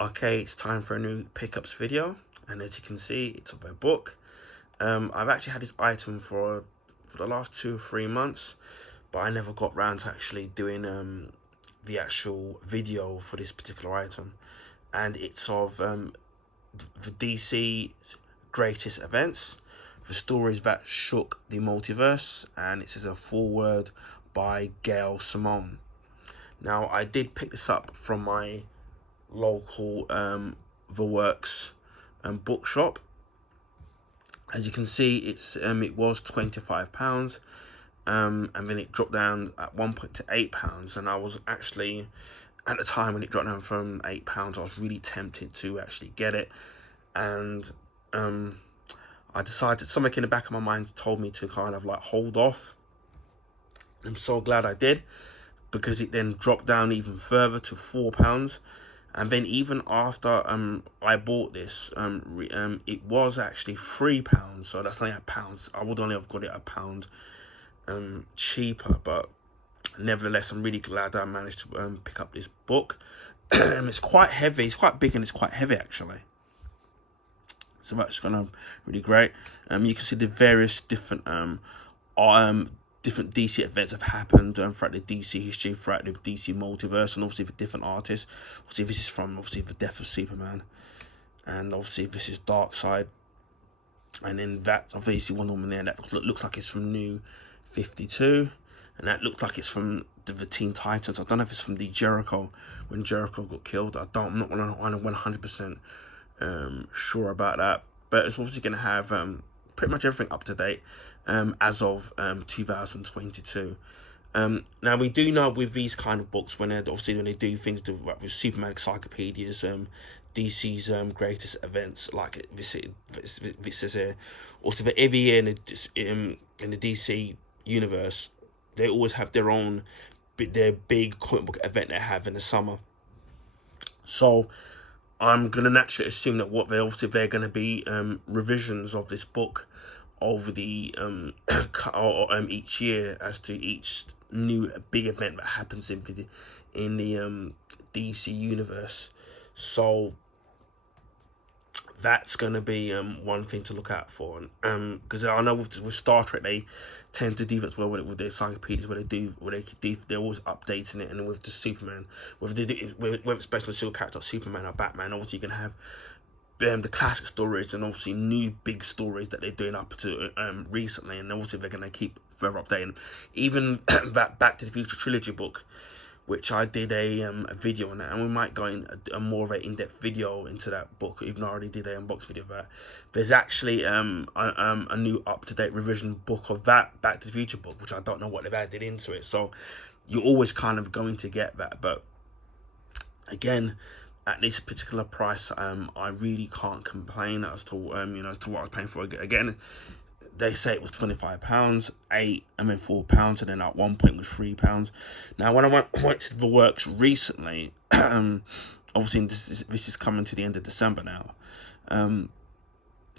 Okay, it's time for a new pickups video, and as you can see, it's of a book. I've actually had this item for the last 2 or 3 months, but I never got round to actually doing the actual video for this particular item, and it's of the DC greatest events, the stories that shook the multiverse, and it says a foreword by Gail Simone. Now, I did pick this up from my local The Works bookshop. As you can see, it was £25, and then it dropped down at one point to £8, and I was actually, at the time when it dropped down from £8, I was really tempted to actually get it, and I decided, something in the back of my mind told me to kind of like hold off. I'm so glad I did, because it then dropped down even further to £4. And then even after I bought this, it was actually £3, so that's only £1. I would only have got it £1 cheaper, but nevertheless, I'm really glad that I managed to pick up this book. It's quite heavy, it's quite big, and it's quite heavy actually. So that's kind of really great. You can see the various different different DC events have happened throughout the DC history, throughout the DC multiverse, and obviously with different artists. Obviously, this is from the death of Superman, and obviously this is Darkseid, and then that obviously one on there that looks like it's from New 52, and that looks like it's from the Teen Titans. I don't know if it's from the Jericho, when Jericho got killed. I'm not 100% sure about that, but it's obviously going to have pretty much everything up to date as of 2022. Now, we do know with these kind of books, when they do things with Superman encyclopedias, DC's greatest events, like this is here, also that every year in the DC universe, they always have their big comic book event they have in the summer. So I'm gonna naturally assume that they're gonna be revisions of this book over the each year, as to each new big event that happens in the DC universe. So that's gonna be one thing to look out for, because I know with Star Trek they tend to do that well with the encyclopedias, they're always updating it, and with the Superman, whether it's based on a single character like Superman or Batman, obviously you can have the classic stories and obviously new big stories that they're doing up to recently, and obviously they're going to keep further updating. Even that Back to the Future trilogy book, which I did a video on that, and we might go in a more of an in-depth video into that book, even though I already did an unbox video of that. There's actually a new up-to-date revision book of that Back to the Future book, which I don't know what they've added into it, so you're always kind of going to get that. But again, at this particular price, I really can't complain as to as to what I was paying for. Again, they say it was £25, £8, and then £4, and then at one point was £3. Now, when I went to The Works recently, obviously this is coming to the end of December now.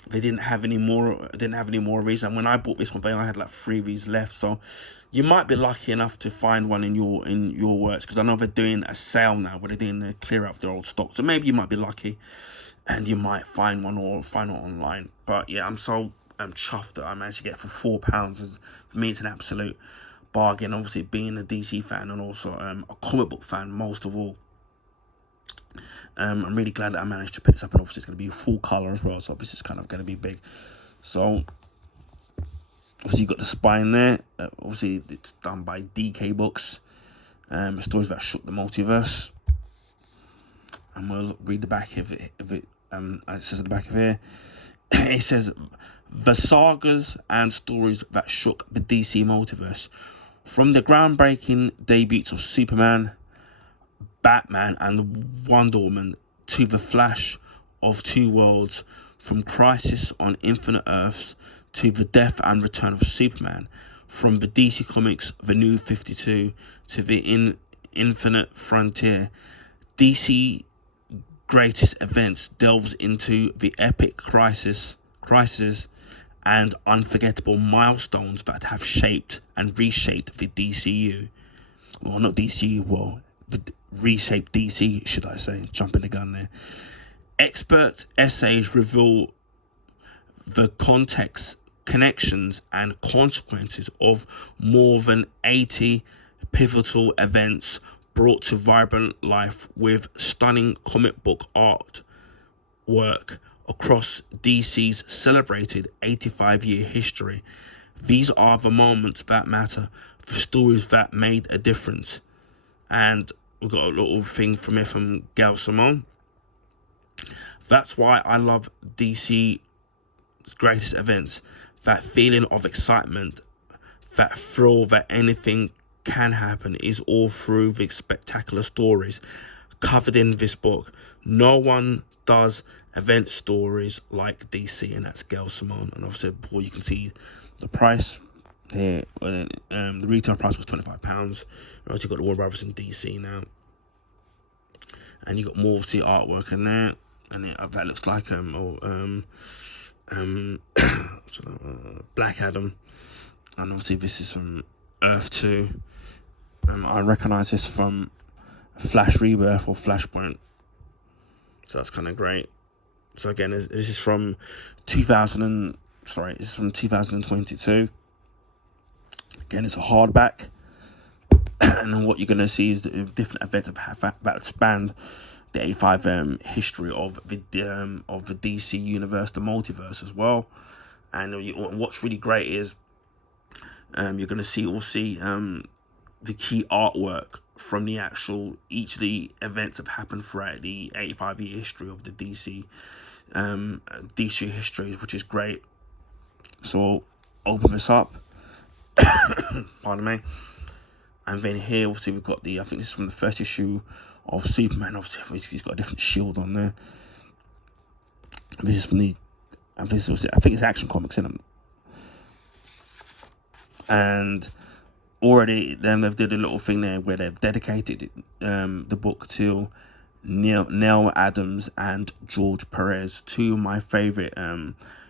They didn't have any more of these, and when I bought this one, they only had like 3 of these left. So you might be lucky enough to find one in your Works, because I know they're doing a sale now where they're doing the clear out their old stock. So maybe you might be lucky and you might find one, or find it online. But yeah, I'm so chuffed that I managed to get it for £4. For me, it's an absolute bargain. Obviously, being a DC fan and also a comic book fan most of all, I'm really glad that I managed to pick this up, and obviously it's going to be full colour as well, so obviously it's kind of going to be big. So obviously you've got the spine there. Obviously it's done by DK Books. Stories that shook the multiverse, and we'll read the back of it. It says at the back of here, it says, the sagas and stories that shook the DC multiverse, from the groundbreaking debuts of Superman, Batman, and Wonder Woman, to the Flash of Two Worlds, from Crisis on Infinite Earths to the death and return of Superman, from the DC Comics The New 52 to the Infinite Frontier. DC greatest events delves into the epic crises and unforgettable milestones that have shaped and reshaped the DCU. Well, not DCU, well, reshape DC, should I say? Jumping the gun there. Expert essays reveal the context, connections, and consequences of more than 80 pivotal events brought to vibrant life with stunning comic book art work across DC's celebrated 85-year history. These are the moments that matter, the stories that made a difference. And we've got a little thing from here from Gail Simone. That's why I love DC's greatest events. That feeling of excitement, that thrill that anything can happen is all through the spectacular stories covered in this book. No one does event stories like DC, and that's Gail Simone. And obviously, before you can see the price here, the retail price was £25. We also got the Warner Brothers in DC now, and you got more of the artwork in there, and that looks like Black Adam, and obviously this is from Earth 2. I recognise this from Flash Rebirth or Flashpoint, so that's kind of great. So again, this is from 2022. Again, it's a hardback, and then what you're going to see is the different events that span the 85 history of the DC universe, the multiverse as well. And what's really great is you're going to see the key artwork from the actual each of the events that have happened throughout the 85-year history of the DC history, which is great. So open this up. Pardon me. And then here, obviously, we've got I think this is from the first issue of Superman. Obviously, he's got a different shield on there. This is from I think it's Action Comics in them. And already, then they've did a little thing there where they've dedicated the book to Neil Adams and George Perez, two of my favorite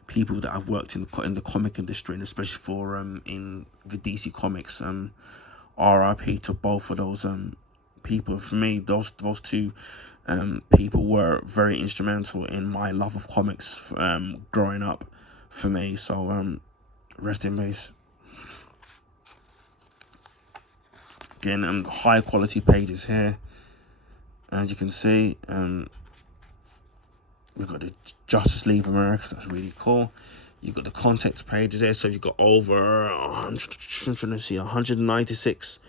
people that I've worked in the comic industry, and especially for in the DC Comics. RIP to both of those people. For me, those two people were very instrumental in my love of comics growing up for me. So rest in peace. Again, high quality pages here. As you can see, we've got the Justice League of America. So that's really cool. You've got the context pages there. So you've got over 196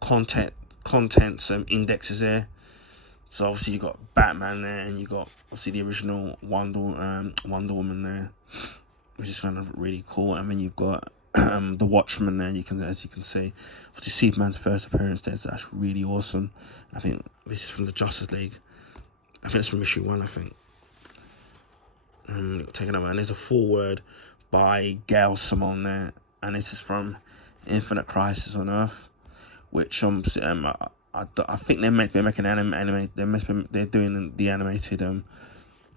contents indexes there. So obviously you've got Batman there, and you've got obviously the original Wonder Woman there, which is kind of really cool. And then you've got the Watchmen there. As you can see, obviously Superman's first appearance there. So that's really awesome. I think this is from the Justice League. I think it's from issue 1. I think. Taking over, and there's a foreword by Gail Simone there, and this is from Infinite Crisis on Earth, which I think they're making anime. They're doing the animated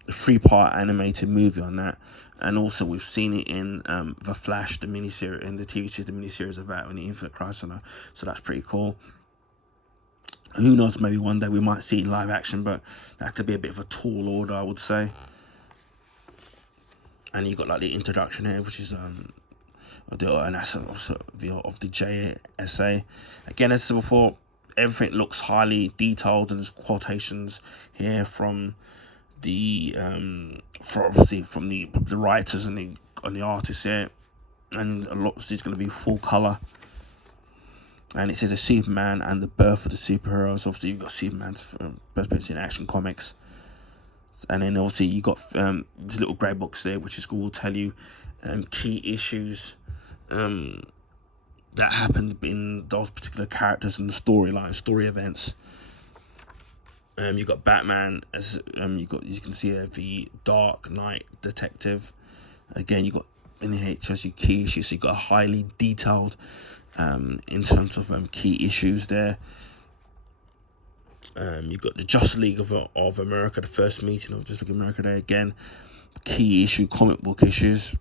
3-part animated movie on that, and also we've seen it in the Flash, the miniseries, in the TV series, the miniseries of that, in the Infinite Crisis on Earth. So that's pretty cool. Who knows? Maybe one day we might see it in live action, but that could be a bit of a tall order, I would say. And you got like the introduction here, which is and that's also of the JSA. Again, as I said before, everything looks highly detailed, and there's quotations here from the from the writers and the artists here, and a lot of this is going to be full color. And it says a Superman and the birth of the superheroes. Obviously, you've got Superman's birth place in Action Comics. And then obviously you got these little grey books there, which will tell you key issues that happened in those particular characters and the story events. You got Batman as you can see the Dark Knight Detective. Again, you got in here it tells you key issues. So you got highly detailed in terms of key issues there. You've got the Justice League of America, the first meeting of Justice League of America there. Again, key issue, comic book issues.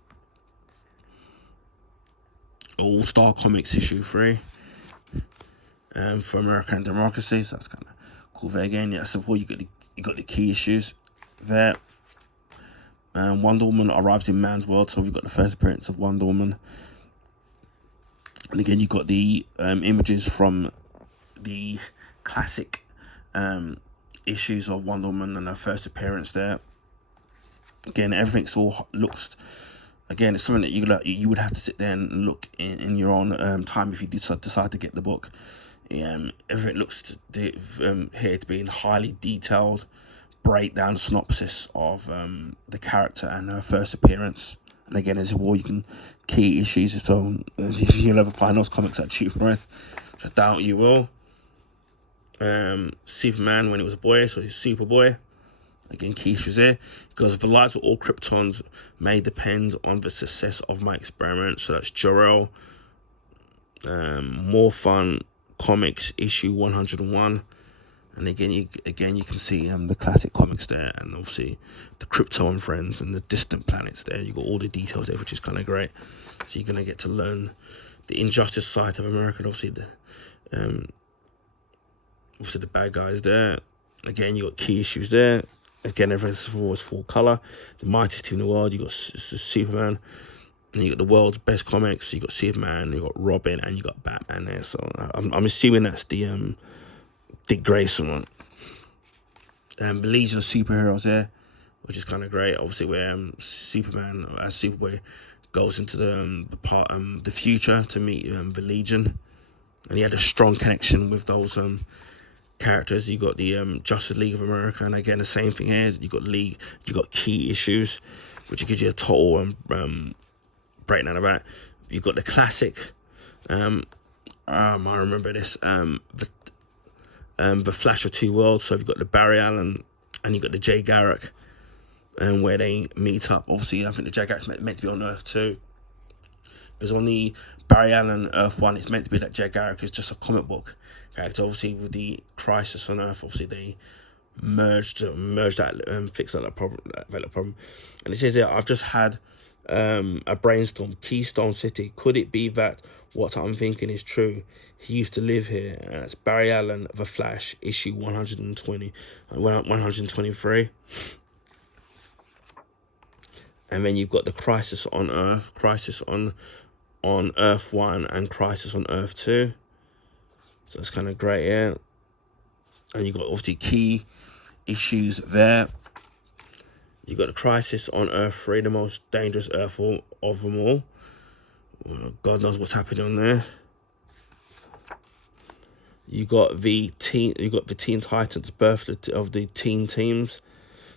All-Star Comics issue 3. for America and democracy. So that's kind of cool there again. Yeah, so you got the key issues there. Wonder Woman arrives in man's world, so we've got the first appearance of Wonder Woman. And again, you've got the images from the classic issues of Wonder Woman and her first appearance there. Again, everything's all looks. Again, it's something that you would have to sit there and look in your own time if you decide to get the book. Everything looks here to be in highly detailed breakdown synopsis of the character and her first appearance. And again, as well, you can key issues. So if you'll ever find those comics at cheap price, which I doubt you will. Superman when he was a boy, so he's Superboy. Again, key issues there, because the lives of all Kryptons may depend on the success of my experiment. So that's Jor-El. More Fun Comics issue 101. And again, you can see the classic comics there, and obviously the Krypton friends and the distant planets there. You got all the details there, which is kind of great. So you're gonna get to learn the injustice side of America, and obviously the bad guys there. Again, you got key issues there. Again, everything's always full color. The mightiest team in the world. You got Superman. And you got the world's best comics. You got Superman. You got Robin, and you got Batman there. So I'm assuming that's the Dick Grayson one. The Legion of Superheroes there, which is kind of great. Obviously, where Superman as Superboy goes into the future to meet the Legion, and he had a strong connection with those characters. You got the Justice League of America, and again the same thing here. You got key issues, which gives you a total breakdown of that. You got the classic. I remember this. The Flash of Two Worlds. So you've got the Barry Allen and you got the Jay Garrick, and where they meet up. Obviously, I think the Jay Garrick's meant to be on Earth 2. Because on the Barry Allen Earth 1, it's meant to be that Jay Garrick is just a comic book character. Obviously, with the Crisis on Earth, obviously they merged that, fixed that problem. And it says here, I've just had a brainstorm. Keystone City. Could it be that what I'm thinking is true? He used to live here, and that's Barry Allen, The Flash, issue 123. And then you've got the Crisis on Earth, Crisis on Earth 1, and Crisis on Earth 2. So that's kind of great, yeah. And you've got obviously key issues there. You've got the Crisis on Earth 3, the most dangerous Earth of them all. God knows what's happening on there. You got the Teen Titans, birth of the teen teams.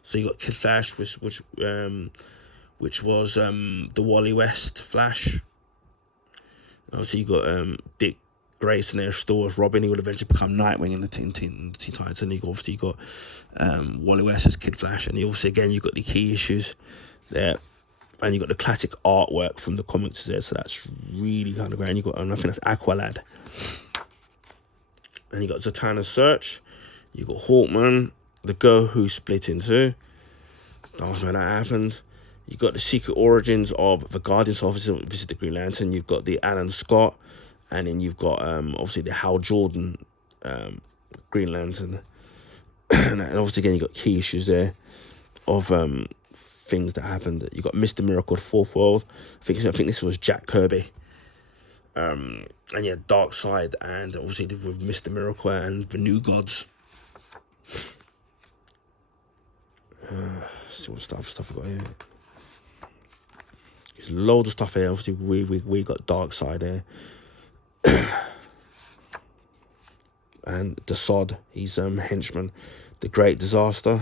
So you got Kid Flash, which was the Wally West Flash. Obviously you got Dick Grayson there, still as Robin. He would eventually become Nightwing in the Teen Titans. And you got Wally West as Kid Flash, and obviously again you got the key issues there. And you got the classic artwork from the comics there, so that's really kind of great. And you got, I think that's Aqualad. And you got Zatanna's Search. You got Hawkman, the girl who split in two. That was when that happened. You got the secret origins of the Guardians Officer visit the Green Lantern. You've got the Alan Scott, and then you've got obviously the Hal Jordan Green Lantern. And obviously again you got key issues there of things that happened. You got Mr. Miracle, the Fourth World. I think this was Jack Kirby. And yeah, Dark Side, and obviously with Mr. Miracle and the New Gods. See what stuff I got here. There's loads of stuff here. Obviously we got Dark Side there. And the Sod, he's henchman. The Great Disaster.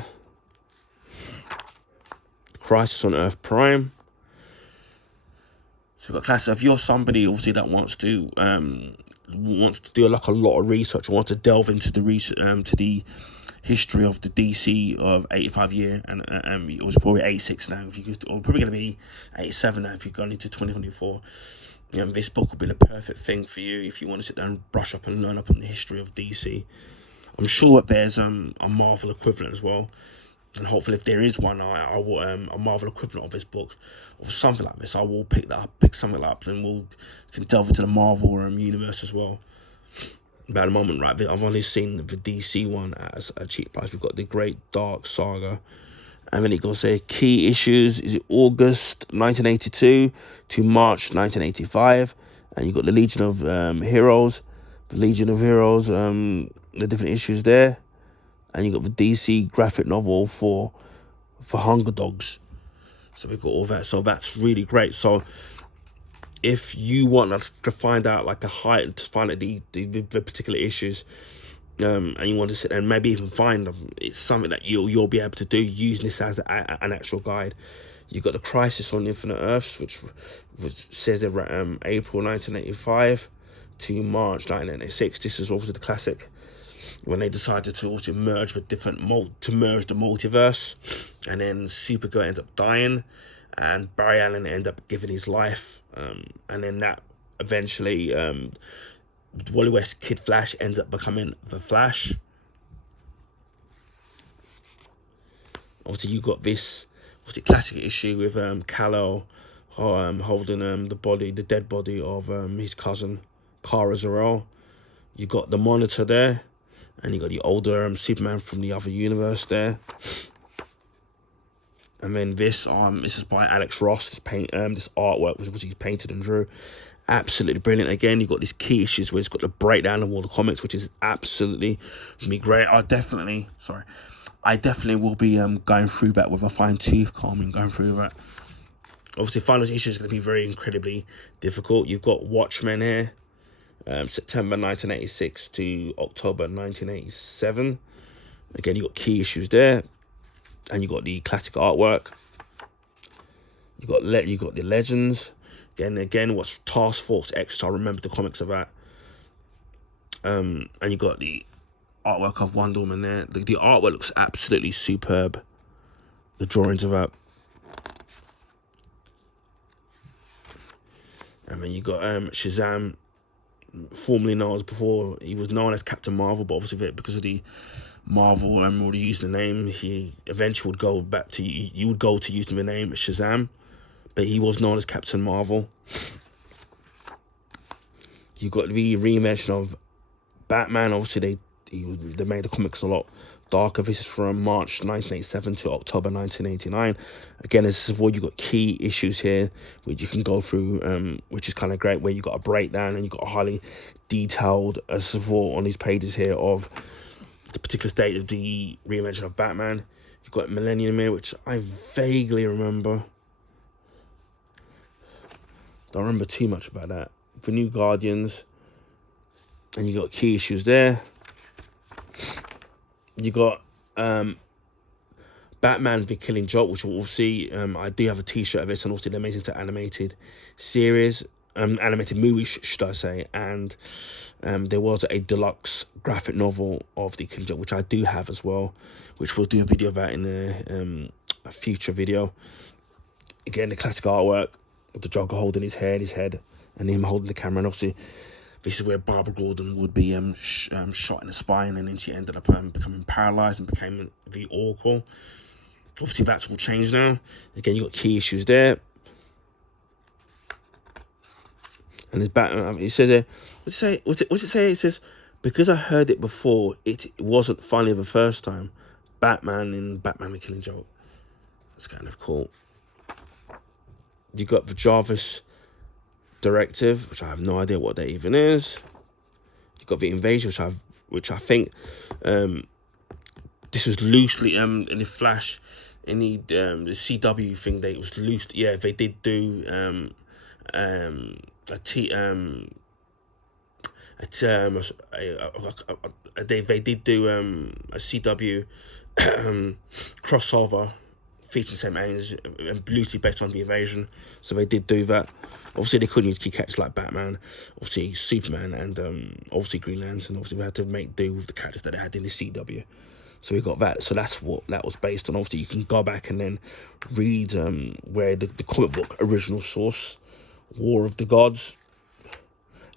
Crisis on Earth Prime. So we've got class. If you're somebody obviously that wants to do like a lot of research, wants to delve into the to the history of the DC of 85 year, and it was probably 86 now. If you could, or probably going to be 87 now if you're going into 2024. This book will be the perfect thing for you if you want to sit down and brush up and learn up on the history of DC. I'm sure that there's a Marvel equivalent as well. And hopefully, if there is one, I will a Marvel equivalent of this book, or something like this. I will pick something up, and can delve into the Marvel universe as well. But at the moment, right, I've only seen the DC one at a cheap price. We've got the Great Dark Saga. And then it goes say key issues. Is it August 1982 to March 1985? And you got the Legion of Heroes. The Legion of Heroes, the different issues there. And you got the DC graphic novel for Hunger Dogs. So we've got all that. So that's really great. So if you want to find out like to find out the particular issues, and you want to sit there and maybe even find them, it's something that you'll be able to do using this as an actual guide. You've got the Crisis on Infinite Earths, which says April 1985 to March 1986. This is obviously the classic when they decided to also merge with merge the multiverse, and then Supergirl ends up dying, and Barry Allen ended up giving his life, and then that eventually Wally West Kid Flash ends up becoming the Flash. Obviously, you got this classic issue with Kal-El holding the dead body of his cousin Kara Zor-El. You got the Monitor there, and you got the older Superman from the other universe there. And then this is by Alex Ross. This artwork which he painted and drew, absolutely brilliant. Again, you got these key issues where it's got the breakdown of all the comics, which is absolutely great. I definitely will be going through that with a fine tooth comb and going through that. Obviously, final issue is going to be very incredibly difficult. You've got Watchmen here, September 1986 to October 1987. Again, you got key issues there, and you got the classic artwork. You got the Legends. Again, what's Task Force X? I remember the comics of that. And you got the artwork of Wonder Woman there. The artwork looks absolutely superb. The drawings of that. And then you got Shazam, formerly known as before. He was known as Captain Marvel, but obviously because of the Marvel already using the name, he eventually would go back to you would go to using the name Shazam, but he was known as Captain Marvel. You got the reimagining of Batman. Obviously, they made the comics a lot darker. This is from March 1987 to October 1989. Again, this is where you got key issues here, which you can go through, which is kind of great, where you got a breakdown and you got a highly detailed support on these pages here of the particular state of the reimagining of Batman. You've got Millennium here, which I vaguely remember. Don't remember too much about that. For New Guardians, and you got key issues there. You got Batman the Killing Joke, which we'll see. I do have a t-shirt of this, and also the Amazing to Animated series, animated movie, should I say. And there was a deluxe graphic novel of the Killing Joke, which I do have as well, which we'll do a video of that in a future video. Again, the classic artwork with the Joker holding his head, and him holding the camera. And obviously, this is where Barbara Gordon would be shot in the spine, and then she ended up becoming paralyzed and became the Oracle. Obviously, that's all changed now. Again, you got key issues there. And there's Batman. It says there, what's it say? It says, because I heard it before, it wasn't funny the first time. Batman in Batman the Killing Joke. That's kind of cool. You got the Jarvis Directive, which I have no idea what that even is. You got the Invasion, which I think this was loosely in the Flash, in the CW thing. They was loose. Yeah, they did do they did do a CW crossover featuring Sam Ains and loosely based on the Invasion. So they did do that. Obviously, they couldn't use key characters like Batman, obviously Superman, and obviously Green Lantern. Obviously, we had to make do with the characters that they had in the CW. So we got that. So that's what that was based on. Obviously, you can go back and then read where the comic book original source, War of the Gods.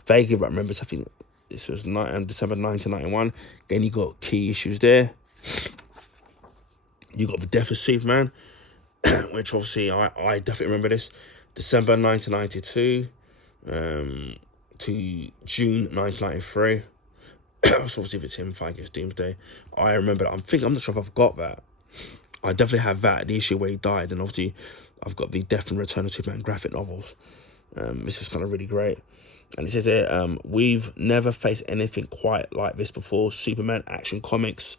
Vaguely remember, I think this was December 1991. Again, you got key issues there. You got the Death of Superman, which obviously I definitely remember this. December 1992 to June 1993. So obviously if it's him fighting against Doomsday, I remember that. I'm not sure if I've got that. I definitely have that, the issue where he died, and obviously I've got the Death and Return of Superman graphic novels. This is kind of really great. And it says here, we've never faced anything quite like this before. Superman Action Comics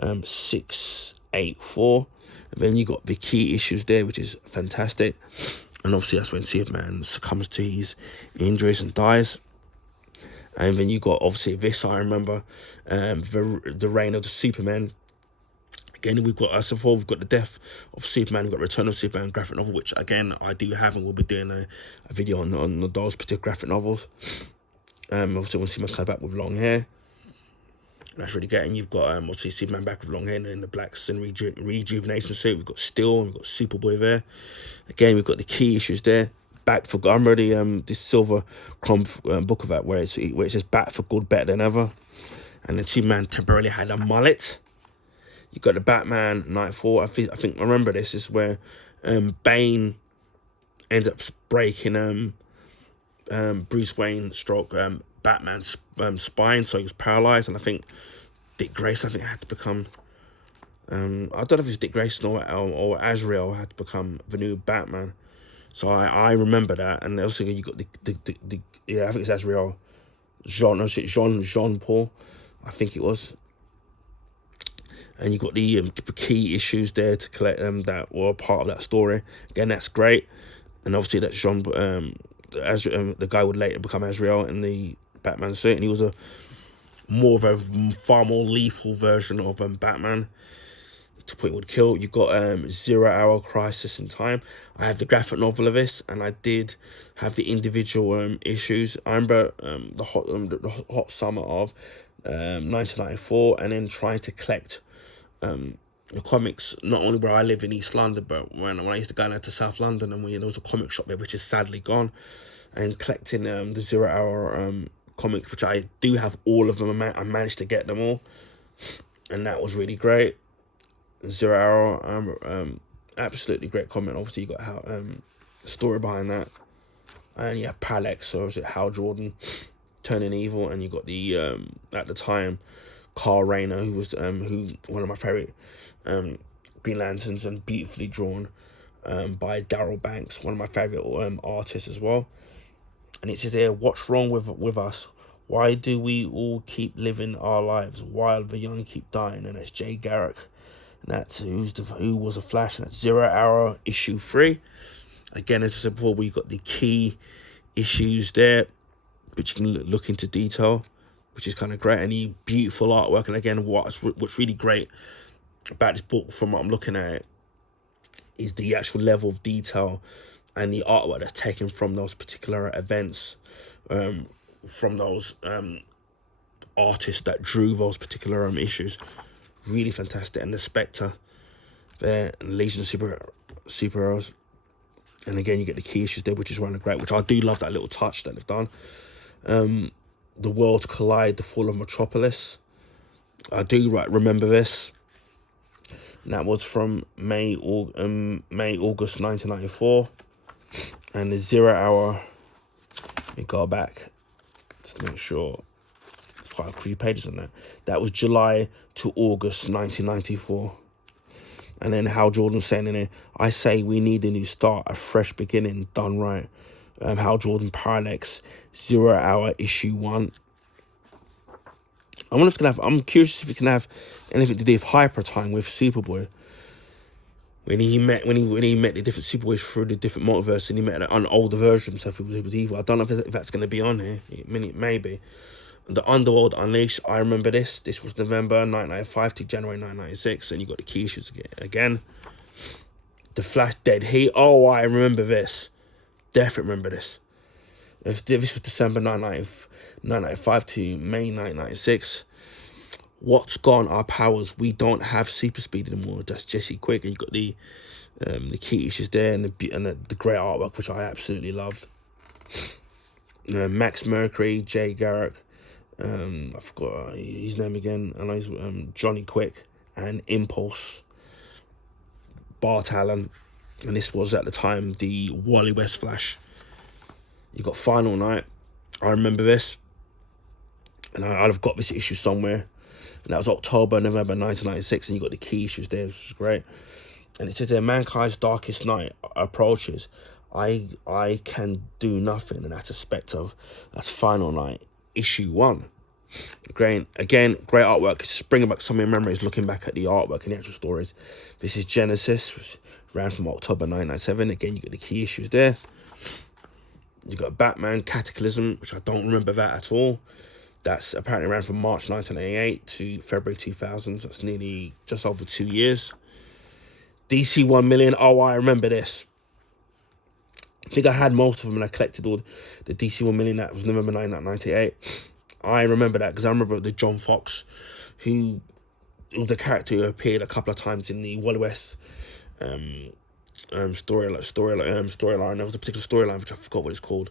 684. And then you got the key issues there, which is fantastic. And obviously that's when Superman succumbs to his injuries and dies. And then you got obviously this, I remember, the Reign of the Superman. Again, we've got, as before, we've got the Death of Superman, we've got Return of Superman graphic novel, which again I do have, and we'll be doing a video on those particular graphic novels. Obviously when Superman comes back with long hair, that's really good. And you've got obviously Superman back with long hair in the black sun rejuvenation suit. We've got Steel, and we've got Superboy there. Again, we've got the key issues there. Back for, I'm ready. This Silver Chrome book of that where it says back for good, better than ever. And then Superman temporarily had a mullet. You got the Batman Nightfall. I think I remember this is where Bane ends up breaking Bruce Wayne stroke Batman's spine, so he was paralyzed. And I think Dick Grayson, had to become I don't know if it's Dick Grayson or Azrael had to become the new Batman. So I remember that. And also you got the I think it's Azrael Jean Paul, I think it was. And you got the key issues there to collect that were part of that story. Again, that's great. And obviously that's Jean, the guy would later become Azrael in the Batman suit, and he was far more lethal version of Batman. To point would kill. You got 0 Hour Crisis in Time. I have the graphic novel of this, and I did have the individual issues. I remember the hot summer of 1994, and then trying to collect the comics, not only where I live in East London, but when I used to go down to South London, and there was a comic shop there which is sadly gone, and collecting the 0 Hour comics, which I do have all of them. I managed to get them all, and that was really great. 0 Hour, absolutely great comic. Obviously you got how story behind that, and yeah, Parallax, so is it Hal Jordan turning evil, and you got the at the time Carl Rayner, who was one of my favorite Green Lanterns, and beautifully drawn by Darryl Banks, one of my favorite artists as well. And it says here, what's wrong with us? Why do we all keep living our lives while the young keep dying? And that's Jay Garrick. And that's who was a Flash, and that's 0 Hour issue 3. Again, as I said before, we've got the key issues there, which you can look into detail, which is kind of great. And the beautiful artwork. And again, what's really great about this book, from what I'm looking at it, is the actual level of detail and the artwork that's taken from those particular events, from those artists that drew those particular issues. Really fantastic. And the Spectre there, and Legion of Superheroes. And again, you get the key issues there, which is really great, which I do love, that little touch that they've done. The Worlds Collide, The Fall of Metropolis. I do remember this. And that was from May, August 1994. And the 0 Hour, let me go back just to make sure. Quite a few pages on that. That was July to August 1994. And then Hal Jordan saying in it, I say we need a new start, a fresh beginning, done right. Hal Jordan Parallax, 0 Hour issue 1. I'm curious if it's gonna have anything to do with Hyper Time with Superboy. When he met the different Superboys through the different multiverse, and he met an older version of himself who was evil. I don't know if that's going to be on here. It may be. The Underworld Unleashed, I remember this. This was November 1995 to January 1996, and you got the key issues again. The Flash Dead Heat. Oh, I remember this. Definitely remember this. This was December 1995 to May 1996. What's gone? Our powers. We don't have super speed anymore. That's Jesse Quick. And you got the key issues there, and the great artwork, which I absolutely loved. Max Mercury, Jay Garrick. I forgot his name again. I know he's Johnny Quick, and Impulse, Bart Allen, and this was at the time the Wally West Flash. You got Final Night. I remember this. and I've got this issue somewhere. And that was October, November 1996, and you got the key issues there, which is great. And it says there, mankind's darkest night approaches. I can do nothing, and that's a Spectre. That's Final Night, issue 1. Great, again, great artwork. It's just bringing back some of your memories, looking back at the artwork and the actual stories. This is Genesis, which ran from October 1997. Again, you got the key issues there. You got Batman Cataclysm, which I don't remember that at all. That's apparently ran from March 1988 to February 2000. So that's nearly just over 2 years. DC 1 million. Oh, I remember this. I think I had most of them and I collected all the DC 1 million. That was November 9, 1998. I remember that because I remember the John Fox, who was a character who appeared a couple of times in the Wally West storyline. There was a particular storyline which I forgot what it's called,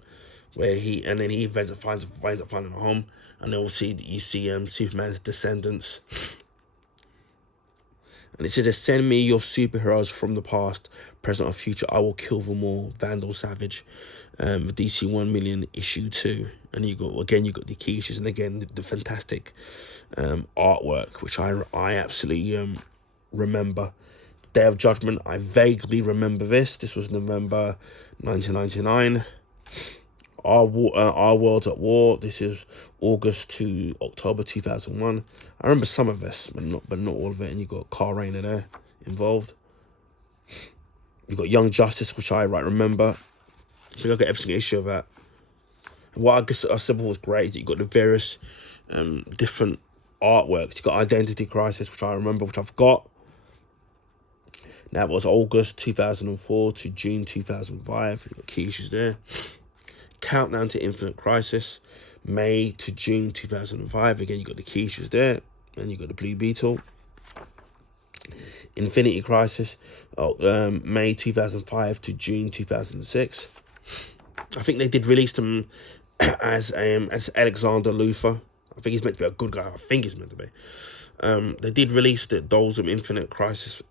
where he finds up finding a home, and then obviously you see Superman's descendants. And it says, send me your superheroes from the past, present, or future. I will kill them all. Vandal Savage, DC 1 million issue 2. And you got the key issues, and again the fantastic artwork, which I absolutely remember. Day of Judgment, I vaguely remember this. This was November 1999. Our World's at War. This is August to October 2001. I remember some of this, but not all of it. And you got Carl Rayner there involved. You got Young Justice, which I remember. I think I got every single issue of that. And what I guess I said was great is that you got the various different artworks. You got Identity Crisis, which I remember, which I've got. That was August 2004 to June 2005. You got key issues there. Countdown to Infinite Crisis, May to June 2005. Again, you got the key issues there. And you got the Blue Beetle. Infinity Crisis, May 2005 to June 2006. I think they did release them as Alexander Luthor. I think he's meant to be a good guy. I think he's meant to be. They did release those Infinite Crisis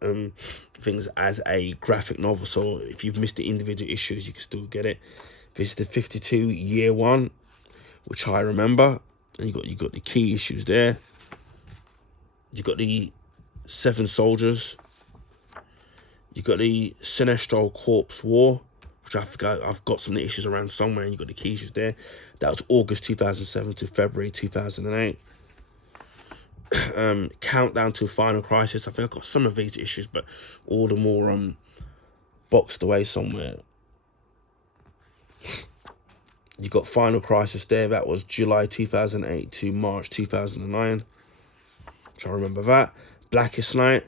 things as a graphic novel. So if you've missed the individual issues, you can still get it. This is the 52 year one, which I remember. And you got the key issues there. You got the 7 Soldiers. You got the Sinestro Corps War, which I forgot. I've got some of the issues around somewhere, and you got the key issues there. That was August 2007 to February 2008. Countdown to Final Crisis. I think I've got some of these issues, but all the more boxed away somewhere. You got Final Crisis there. That was July 2008 to March 2009. Which I remember that. Blackest Night.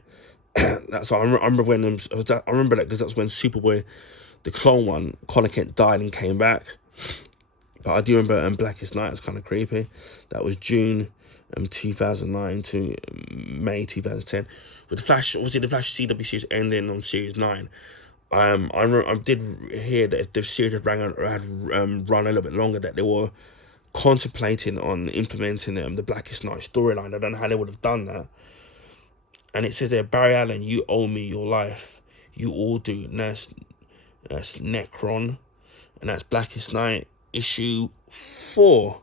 That's I remember when I remember that because that's when Superboy, the clone one, Connor Kent died and came back. But I do remember Blackest Night. It's kind of creepy. That was June 2009 to May 2010. With the Flash, obviously the Flash CW series ending on series 9. I did hear that if the series had run a little bit longer, that they were contemplating on implementing the Blackest Night storyline. I don't know how they would have done that. And it says there, Barry Allen, you owe me your life. You all do. And that's Necron. And that's Blackest Night, issue 4.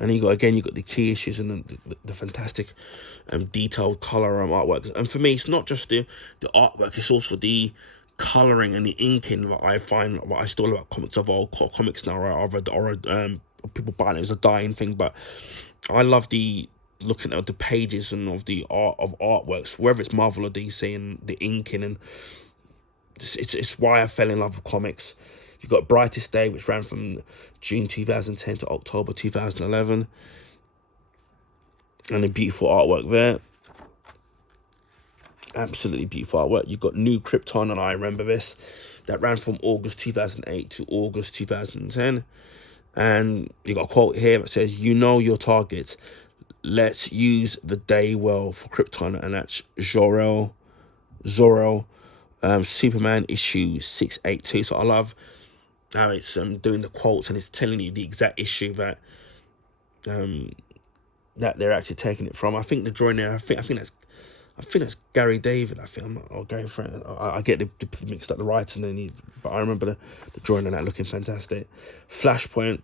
And you got the key issues and the fantastic detailed colour artwork. And for me, it's not just the artwork, it's also the colouring and the inking that I find, what I still about comics of old comics now, or people buying it as a dying thing. But I love looking at the pages and of the artworks, whether it's Marvel or DC, and the inking, and it's why I fell in love with comics. You've got Brightest Day, which ran from June 2010 to October 2011. And a beautiful artwork there. Absolutely beautiful artwork. You've got New Krypton, and I remember this. That ran from August 2008 to August 2010. And you got a quote here that says, you know your targets. Let's use the day well for Krypton. And that's Zor-El, Superman issue 682. So I love how it's doing the quotes, and it's telling you the exact issue that that they're actually taking it from. I think the drawing there, I think that's Gary David. Or Gary Frank. I get the mixed up the rights, and then but I remember the drawing on that looking fantastic. Flashpoint,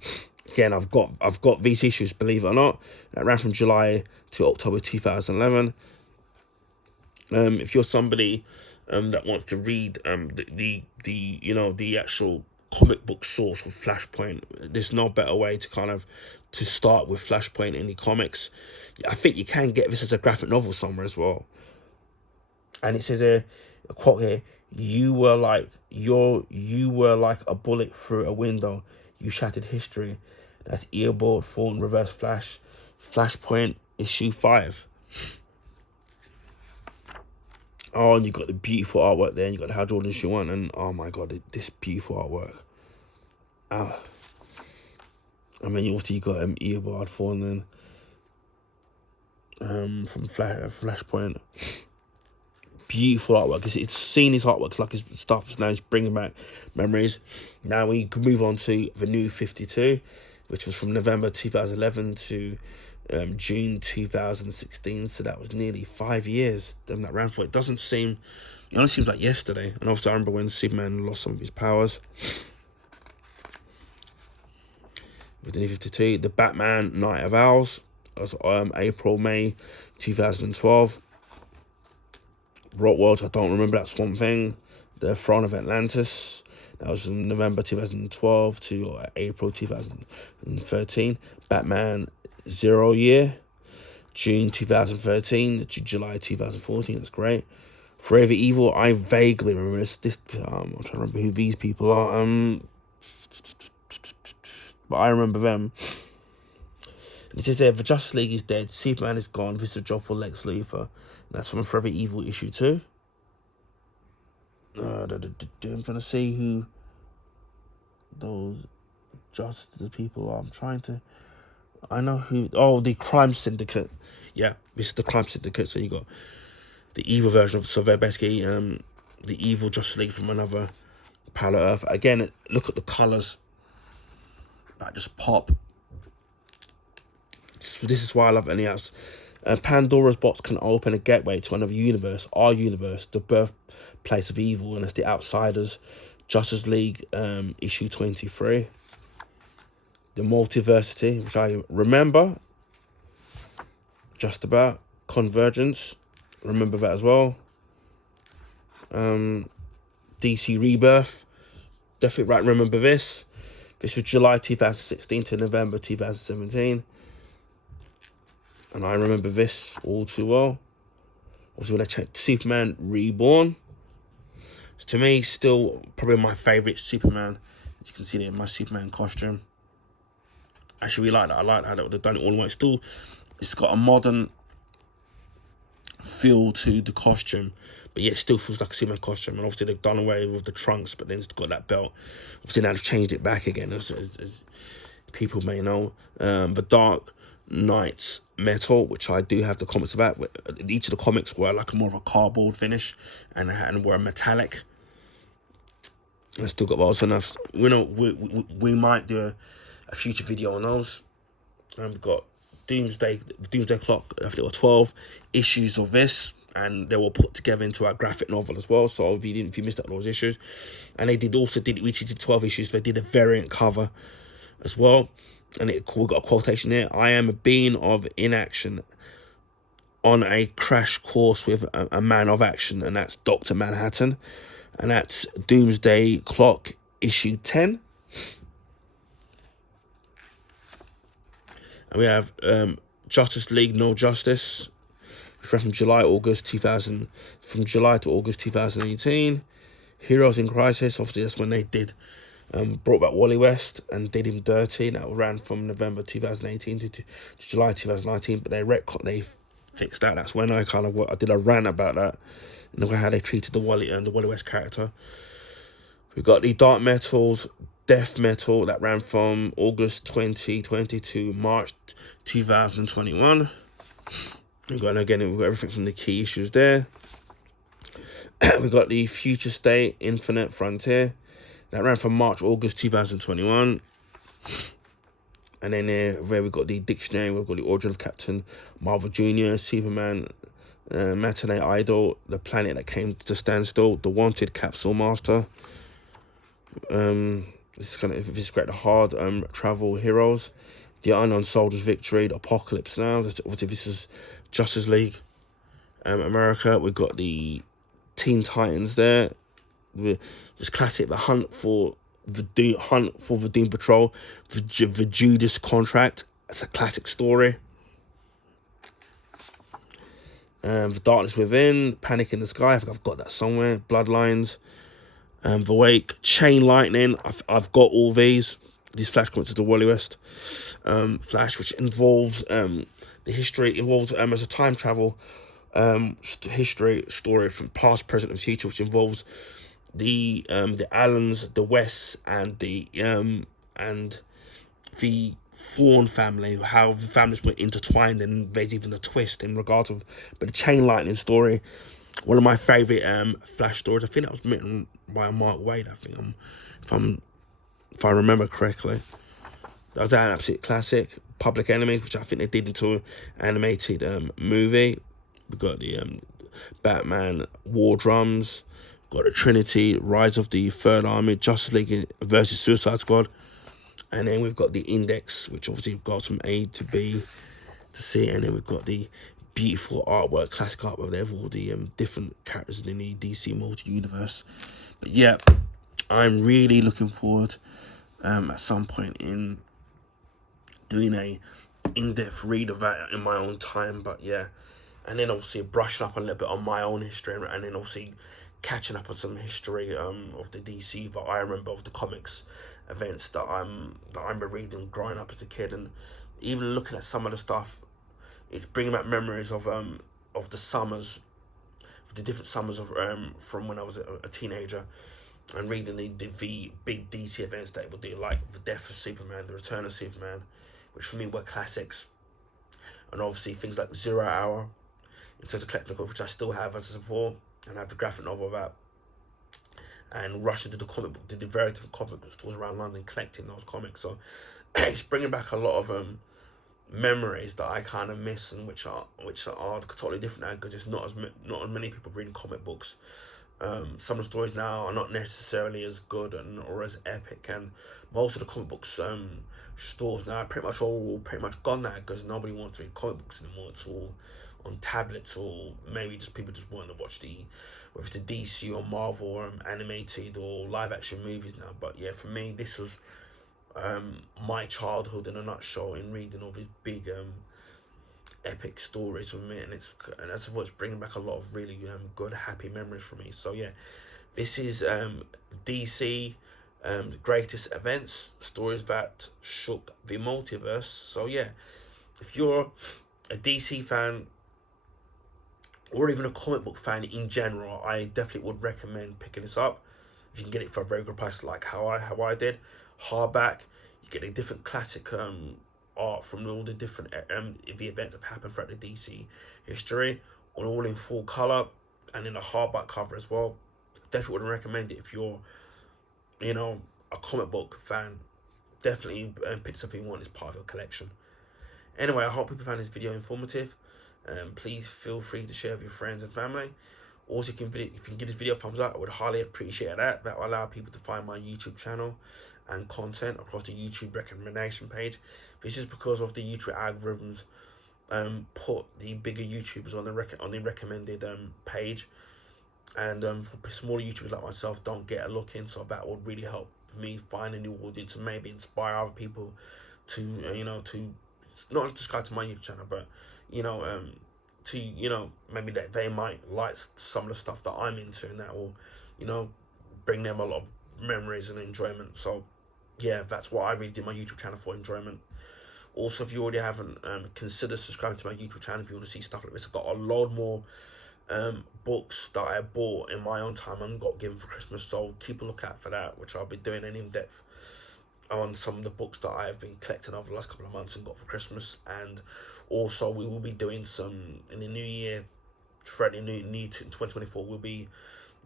Again, I've got these issues, believe it or not, that ran from July to October 2011. If you're somebody that wants to read the actual comic book source of Flashpoint, there's no better way to start with Flashpoint in the comics. I think you can get this as a graphic novel somewhere as well. And it says a quote here: you were like a bullet through a window. You shattered history. That's Earboard Thorn Reverse Flash, Flashpoint issue 5. Oh, and you got the beautiful artwork there, and you got the Hal Jordan issue 1, and oh my god, this beautiful artwork. I mean, you got Eobard Thorn then from Flashpoint. Beautiful artwork. It's seeing his artwork, it's like his stuff now is bringing back memories. Now we can move on to the New 52, which was from November 2011 to June 2016. So that was nearly 5 years that ran for. It only seems like yesterday. And obviously I remember when Superman lost some of his powers. With the New 52, the Batman Night of Owls, that was April-May 2012. Rotwell, I don't remember that Swamp Thing. The Throne of Atlantis, that was from November 2012 to April 2013. Batman Zero Year, June 2013 to July 2014. That's great. Forever Evil, I vaguely remember this. I'm trying to remember who these people are. But I remember them. It says there, the Justice League is dead, Superman is gone, this is a job for Lex Luthor. That's from Forever Evil issue 2. I'm trying to see who those Justice people are. I know who. Oh, the Crime Syndicate. Yeah, this is the Crime Syndicate. So you got the evil version of Sylvester Besky, the evil Justice League from another parallel Earth. Again, look at the colours that just pop. So this is why I love anything else. Pandora's box can open a gateway to another universe, our universe, the birthplace of evil, and it's the Outsiders, Justice League, issue 23. The Multiversity, which I remember, just about. Convergence, remember that as well. DC Rebirth, definitely remember this. This was July 2016 to November 2017. And I remember this all too well. Also, when I checked Superman Reborn, it's to me still probably my favourite Superman. As you can see there, my Superman costume. I actually really like that. I like how they've done it all in one. It's got a modern feel to the costume, but yet it still feels like a Superman costume. And obviously they've done away with the trunks, but then it's got that belt. Obviously now they've changed it back again, as people may know. The Dark Knight's metal, which I do have the comics about. Each of the comics were like more of a cardboard finish and were metallic. I still got those enough. We might do a future video on those. We've got Doomsday Clock. I think there were 12 issues of this, and they were put together into our graphic novel as well. So if you missed out those issues, and we did 12 issues. They did a variant cover as well. And we got a quotation here: I am a being of inaction on a crash course with a man of action, and that's Dr. Manhattan. And that's Doomsday Clock, issue 10. And we have Justice League No Justice, which ran from July to August 2018. Heroes in Crisis, obviously that's when they did brought back Wally West and did him dirty. That ran from November 2018 to July 2019, but they fixed that. That's when I did a rant about that and the way how they treated the Wally West character. We got the Dark Metals, Death Metal, that ran from August 2020 to March 2021. We've got everything from the key issues there. We got the Future State, Infinite Frontier. That ran from August 2021. And then there we got the dictionary. We've got the Origin of Captain Marvel Jr., Superman, Matinee Idol, The Planet That Came to Stand Still, The Wanted, Capsule Master. This is great. The hard travel heroes, the unknown soldiers victory, the apocalypse now. Obviously this is Justice League. America. We've got the Teen Titans there. This classic, the hunt for the Doom Patrol, the Judas Contract. It's a classic story. The Darkness Within, Panic in the Sky. I think I've got that somewhere. Bloodlines, The Wake, Chain Lightning. I've got all these. These Flash comics of the Wally West Flash, which involves the history. Involves as a time travel history story from past, present, and future, which involves the Allens, the Wests, and the Thorne family, how the families were intertwined, and there's even a twist in regards of. But the Chain Lightning story, one of my favourite Flash stories. I think that was written by Mark Waid. I think if I remember correctly, that was an absolute classic. Public Enemies, which I think they did into an animated movie. We got the Batman War Drums, got the Trinity, Rise of the Third Army, Justice League versus Suicide Squad. And then we've got the Index, which obviously goes from A to B to C. And then we've got the beautiful artwork, classic artwork there of all the different characters in the DC multi-universe. But yeah, I'm really looking forward at some point in doing a in-depth read of that in my own time. But yeah, and then obviously brushing up a little bit on my own history, and then obviously catching up on some history of the DC that I remember, of the comics events that I remember reading growing up as a kid. And even looking at some of the stuff, it's bringing back memories of the summers, the different summers of from when I was a teenager, and reading the big DC events that it would do, like the death of Superman, the return of Superman, which for me were classics. And obviously things like 0 Hour, in terms of collectible, which I still have as before, and I have the graphic novel of that. And rushing to the comic book, did the very different comic book stores around London collecting those comics. So it's bringing back a lot of memories that I kind of miss, and which are totally different now, because there's not as many people reading comic books. Some of the stories now are not necessarily as good or as epic, and most of the comic books stores now are pretty much gone now, because nobody wants to read comic books anymore. It's all on tablets, or maybe just people just want to watch whether it's the DC or Marvel or animated or live action movies now. But yeah, for me, this was my childhood in a nutshell, in reading all these big epic stories for me, and that's what's bringing back a lot of really good, happy memories for me. So yeah, this is DC, the greatest events, stories that shook the multiverse. So yeah, if you're a DC fan, or even a comic book fan in general, I definitely would recommend picking this up. If you can get it for a very good price, like how I did, hardback, you get a different classic art from all the different the events that have happened throughout the DC history, all in full color and in a hardback cover as well. Definitely would recommend it if you're, a comic book fan. Definitely pick this up if you want. It's part of your collection. Anyway, I hope people found this video informative. Please feel free to share with your friends and family. Also, if you can give this video a thumbs up, I would highly appreciate that. That will allow people to find my YouTube channel and content across the YouTube recommendation page. This is because of the YouTube algorithms put the bigger YouTubers on the recommended page, and for smaller YouTubers like myself don't get a look in. So that would really help me find a new audience and maybe inspire other people to to not subscribe to my YouTube channel, but to maybe that they might like some of the stuff that I'm into, and that will bring them a lot of memories and enjoyment. So yeah, that's what I really did my YouTube channel for, enjoyment. Also, if you already haven't, consider subscribing to my YouTube channel if you want to see stuff like this. I've got a lot more books that I bought in my own time and got given for Christmas, so keep a lookout for that, which I'll be doing an in-depth on some of the books that I have been collecting over the last couple of months and got for Christmas. And also we will be doing some in the new year, throughout the new 2024, we'll be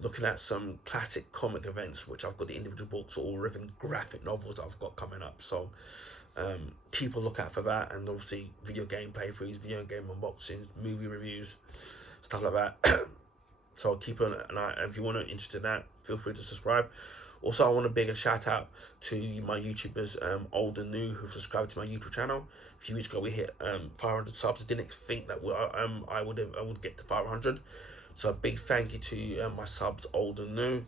looking at some classic comic events, which I've got the individual books or even graphic novels that I've got coming up. So keep a lookout for that, and obviously video game playthroughs, video game unboxings, movie reviews, stuff like that. So keep an eye. If you want to interested in that, feel free to subscribe. Also, I want to big a shout out to my YouTubers, old and new, who subscribed to my YouTube channel. A few weeks ago, we hit 500 subs. I didn't think that I would get to 500. So a big thank you to my subs, old and new.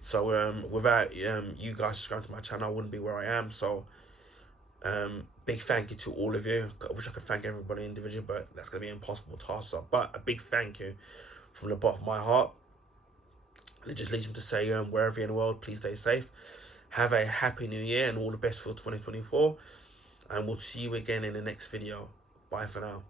So without you guys subscribing to my channel, I wouldn't be where I am. So big thank you to all of you. I wish I could thank everybody individually, but that's gonna be an impossible task. So, but a big thank you from the bottom of my heart. And it just leads me to say, wherever you're in the world, please stay safe. Have a happy new year and all the best for 2024. And we'll see you again in the next video. Bye for now.